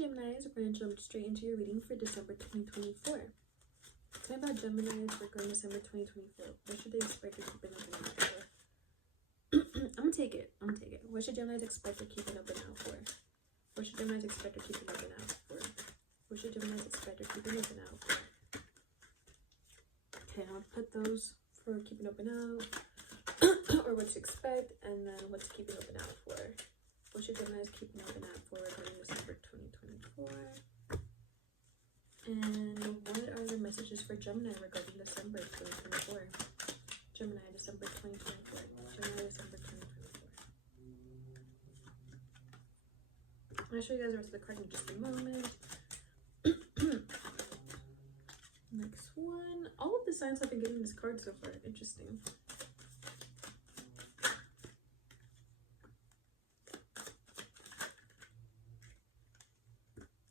Geminis, we're going to jump straight into your reading for December 2024. Tell me about Geminis for going December 2024. What should they expect or keep an open out for? I'm gonna take it. What should Geminis expect or keep an open out for? What should Geminis expect or keep an open out for? What should Geminis expect or keep an open out for? Okay, I'll put those for keep an open out, or what to expect, and then what to keep an open out for. What should Geminis keep an open out for regarding December 2024? And what are the messages for Gemini regarding December 2024? Gemini, December 2024. Gemini, December 2024. I'm going to show you guys the rest of the card in just a moment. Next one. All of the signs have been getting this card so far. Interesting.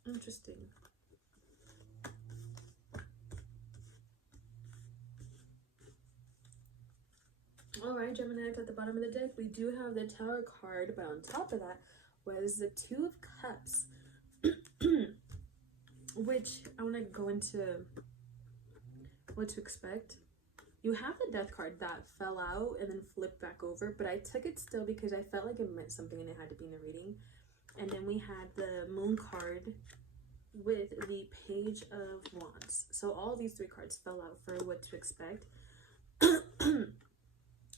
Interesting. Alright, Gemini, at the bottom of the deck, we do have the Tower card, but on top of that was the Two of Cups, which I want to go into what to expect. You have the Death card that fell out and then flipped back over, but I took it still because I felt like it meant something and it had to be in the reading. And then we had the Moon card with the Page of Wands. So all these three cards fell out for what to expect.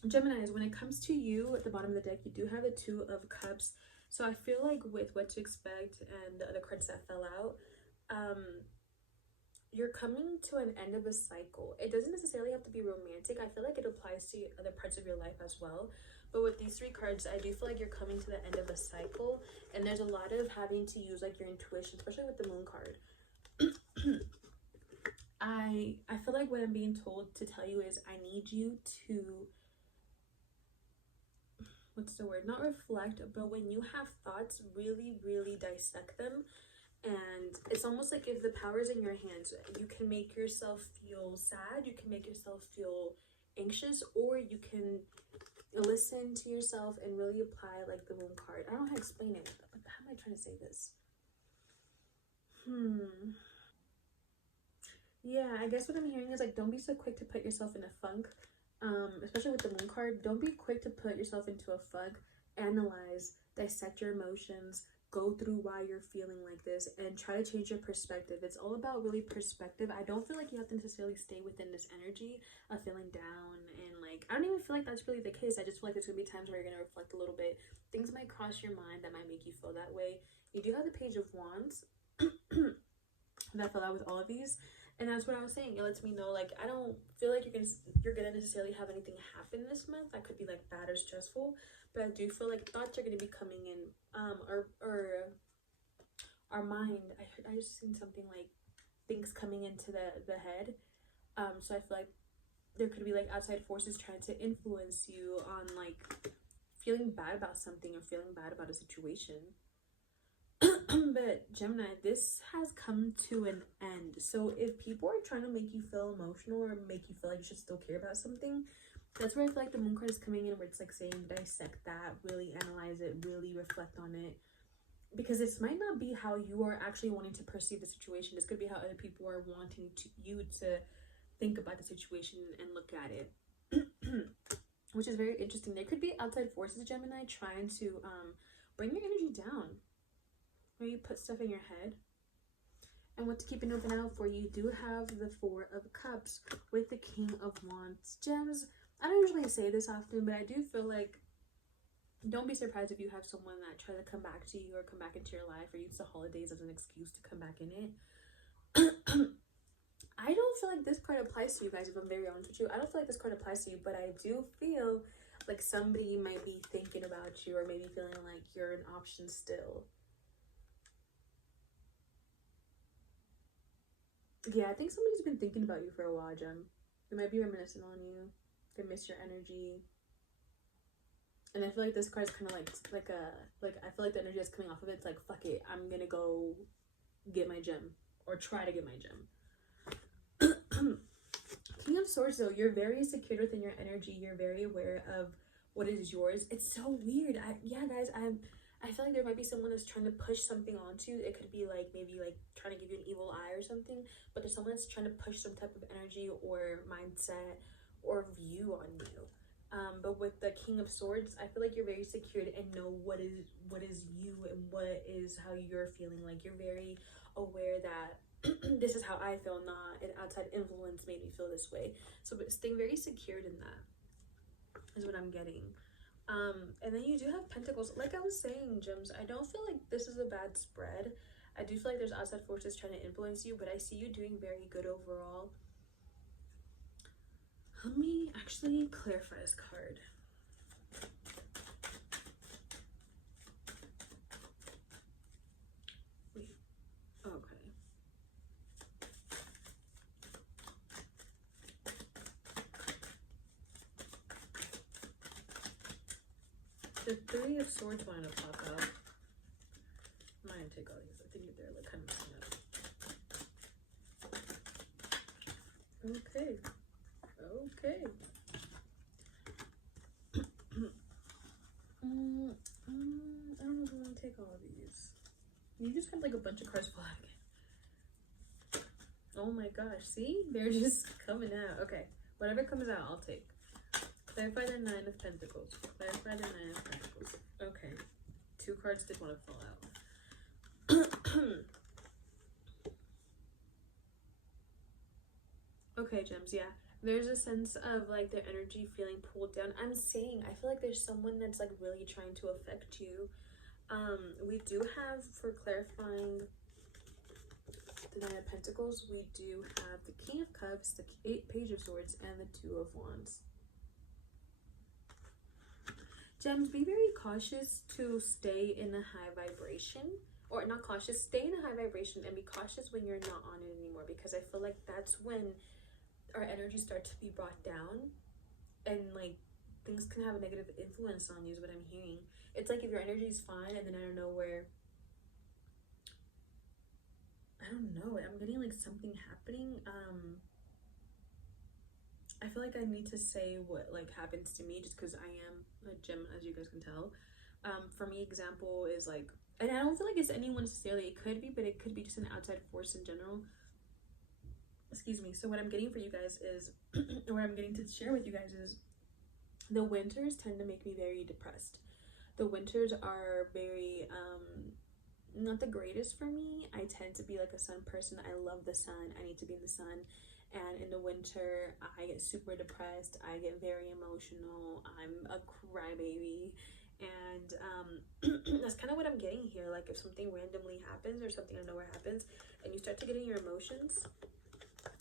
Geminis, when it comes to you at the bottom of the deck, you do have the Two of Cups. So I feel like with what to expect and the other cards that fell out, you're coming to an end of a cycle. It doesn't necessarily have to be romantic. I feel like it applies to other parts of your life as well. But with these three cards, I do feel like you're coming to the end of a cycle. And there's a lot of having to use like your intuition, especially with the Moon card. I feel like what I'm being told to tell you is I need you to, what's the word? Not reflect, but when you have thoughts, really, really dissect them. And it's almost like if the power's in your hands, you can make yourself feel sad, you can make yourself feel anxious, or you can listen to yourself and really apply like the Moon card. I don't know how to explain it, but how am I trying to say this? Yeah, I guess what I'm hearing is like, don't be so quick to put yourself in a funk. Especially with the Moon card, don't be quick to put yourself into a funk. Analyze, dissect your emotions, go through why you're feeling like this, and try to change your perspective. It's all about really perspective. I don't feel like you have to necessarily stay within this energy of feeling down, and like, I don't even feel like that's really the case. I just feel like there's gonna be times where you're gonna reflect a little bit. Things might cross your mind that might make you feel that way. You do have the Page of Wands that fell out with all of these. And that's what I was saying. It lets me know, like, I don't feel like you're gonna necessarily have anything happen this month that could be like bad or stressful, but I do feel like thoughts are gonna be coming in, or our mind. I just seen something like things coming into the head. So I feel like there could be like outside forces trying to influence you on like feeling bad about something or feeling bad about a situation. But Gemini, this has come to an end. So if people are trying to make you feel emotional or make you feel like you should still care about something, that's where I feel like the Moon card is coming in, where it's like saying dissect that, really analyze it, really reflect on it. Because this might not be how you are actually wanting to perceive the situation. This could be how other people are wanting you to think about the situation and look at it. Which is very interesting. There could be outside forces, Gemini, trying to bring your energy down. Where you put stuff in your head. And what to keep an open out for, you do have the Four of Cups with the King of Wands. Gems, I don't usually say this often, but I do feel like don't be surprised if you have someone that try to come back to you or come back into your life or use the holidays as an excuse to come back in it. I don't feel like this card applies to you guys, if I'm very honest with you. I don't feel like this card applies to you, but I do feel like somebody might be thinking about you or maybe feeling like you're an option still. Yeah, I think somebody's been thinking about you for a while, Gem. They might be reminiscing on you. They miss your energy. And I feel like this card is kind of like I feel like the energy that's coming off of it's like, fuck it, I'm gonna go get my gem. Or try to get my gem. King of Swords, though, you're very secure within your energy. You're very aware of what is yours. It's so weird. Yeah, guys, I feel like there might be someone that's trying to push something onto you. It could be like maybe like trying to give you an evil eye or something, but there's someone that's trying to push some type of energy or mindset or view on you. But with the King of Swords, I feel like you're very secured and know what is you and what is how you're feeling. Like you're very aware that this is how I feel, not an outside influence made me feel this way. So but staying very secured in that is what I'm getting. And then you do have Pentacles. Like I was saying, Gems, I don't feel like this is a bad spread. I do feel like there's outside forces trying to influence you, but I see you doing very good overall. Let me actually clarify this card. Wait. Okay. The Three of Swords wanted to pop out. I'm not gonna take all these. I think they're like kind of messing up. Okay. Okay. I don't know if I want to take all of these. You just have like a bunch of cards flying. Oh my gosh, see? They're just coming out. Okay, whatever comes out, I'll take. Clarify the Nine of Pentacles. Clarify the Nine of Pentacles. Okay, 2 cards did want to fall out. Okay, Gems, yeah. There's a sense of like their energy feeling pulled down. I'm saying, I feel like there's someone that's like really trying to affect you. We do have, for clarifying the Nine of Pentacles, we do have the King of Cups, the Page of Swords, and the Two of Wands. Gems, be very cautious to stay in a high vibration. Or not cautious, stay in a high vibration and be cautious when you're not on it anymore. Because I feel like that's when our energy starts to be brought down. And like things can have a negative influence on you is what I'm hearing. It's like if your energy is fine and then I don't know where, I don't know, I'm getting like something happening. I feel like I need to say what like happens to me just because I am a Gemini, as you guys can tell. For me, example is like, and I don't feel like it's anyone necessarily, it could be, but it could be just an outside force in general. Excuse me. So what I'm getting for you guys is, or what I'm getting to share with you guys is, the winters tend to make me very depressed. The winters are very, not the greatest for me. I tend to be like a sun person. I love the sun. I need to be in the sun. And in the winter, I get super depressed. I get very emotional. I'm a crybaby. And that's kind of what I'm getting here. Like if something randomly happens or something out of nowhere happens and you start to get in your emotions,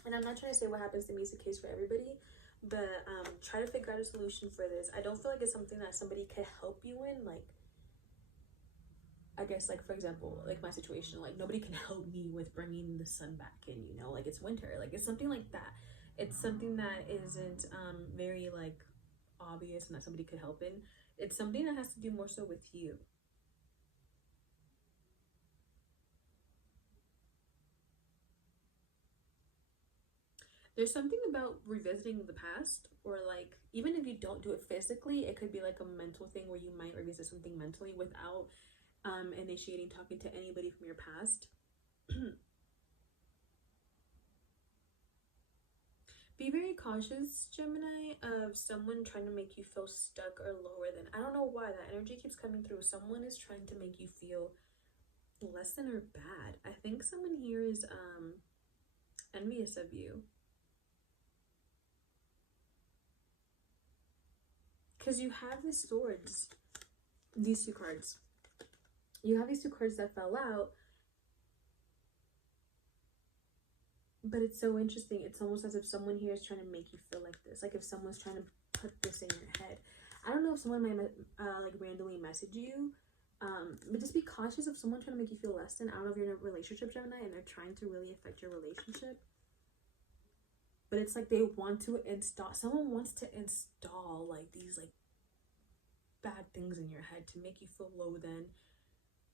and I'm not trying to say what happens to me is the case for everybody, but try to figure out a solution for this. I don't feel like it's something that somebody could help you in. Like, I guess, like, for example, like my situation, like nobody can help me with bringing the sun back in, you know, like it's winter, like it's something like that. It's something that isn't very like obvious and that somebody could help in. It's something that has to do more so with you. There's something about revisiting the past, or like even if you don't do it physically, it could be like a mental thing where you might revisit something mentally without initiating talking to anybody from your past. Be very cautious, Gemini, of someone trying to make you feel stuck or lower than. I don't know why that energy keeps coming through. Someone is trying to make you feel less than or bad. I think someone here is envious of you. Because you have the swords, these 2 cards. You have these 2 cards that fell out. But it's so interesting. It's almost as if someone here is trying to make you feel like this. Like if someone's trying to put this in your head. I don't know if someone might like randomly message you. But just be cautious of someone trying to make you feel less than. I don't know if you're in a relationship, Gemini, and they're trying to really affect your relationship. But it's like they want to install, someone wants to install like these like bad things in your head to make you feel low then,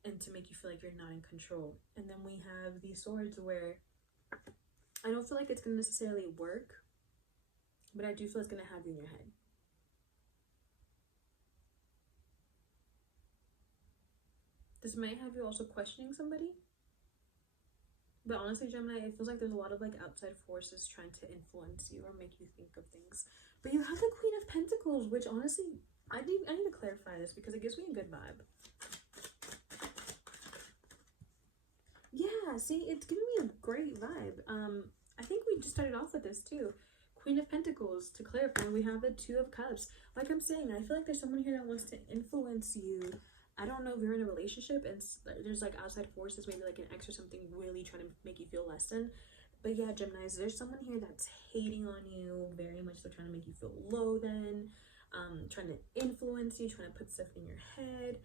and to make you feel like you're not in control. And then we have these swords where I don't feel like it's going to necessarily work, but I do feel it's going to have you in your head. This might have you also questioning somebody. But honestly, Gemini, it feels like there's a lot of like outside forces trying to influence you or make you think of things. But you have the Queen of Pentacles, which honestly, I need to clarify this because it gives me a good vibe. Yeah, see, it's giving me a great vibe. I think we just started off with this too. Queen of Pentacles. To clarify, we have the Two of Cups. Like I'm saying, I feel like there's someone here that wants to influence you. I don't know if you're in a relationship and there's like outside forces, maybe like an ex or something, really trying to make you feel less than. But yeah, Geminis, there's someone here that's hating on you very much. They're trying to make you feel low then, trying to influence you, trying to put stuff in your head.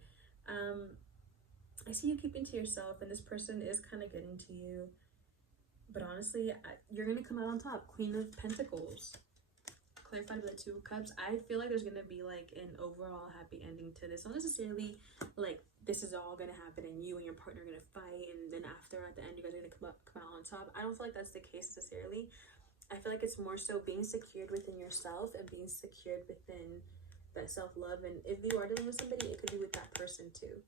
I see you keeping to yourself, and this person is kind of getting to you. But honestly, you're going to come out on top. Queen of Pentacles. Clarified by the Two of Cups. I feel like there's going to be like an overall happy ending to this. Not necessarily like this is all going to happen and you and your partner are going to fight, and then after, at the end, you guys are going to come out on top. I don't feel like that's the case necessarily. I feel like it's more so being secured within yourself and being secured within that self-love. And if you are dealing with somebody, it could be with that person too.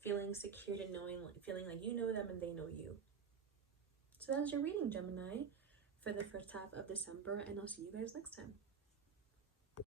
Feeling secured and knowing, feeling like you know them and they know you. So that was your reading, Gemini, for the first half of December, and I'll see you guys next time.